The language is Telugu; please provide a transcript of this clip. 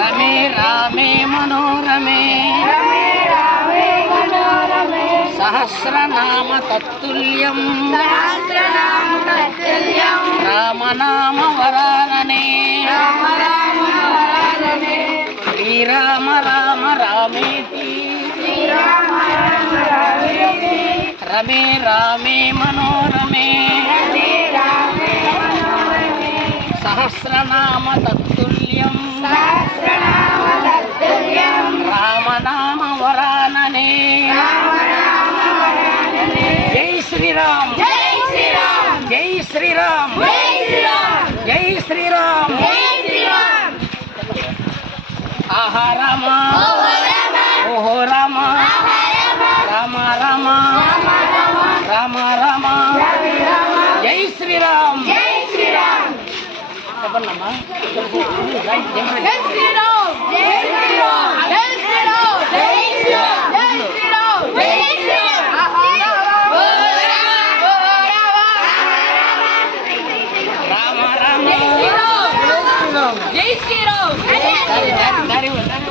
రమే రామే మనోరమే సహస్రనామ తత్తుల్యం రామనామ వరాననే శ్రీరామ రామ రామేతి రమే రామే మనోరమే సహస్రనామ తత్తుల్యం రామనామ వరాననే జై శ్రీరామ్ జై శ్రీరామ్ జై శ్రీరామ్ జై శ్రీరామ్ ఆహా రామ ఓహో రామ రామ రామ రామ రామ జై శ్రీరామ్ జై శ్రీరామ్ చెప్పండి అమ్మా జై శ్రీరామ్ జై శ్రీరామ్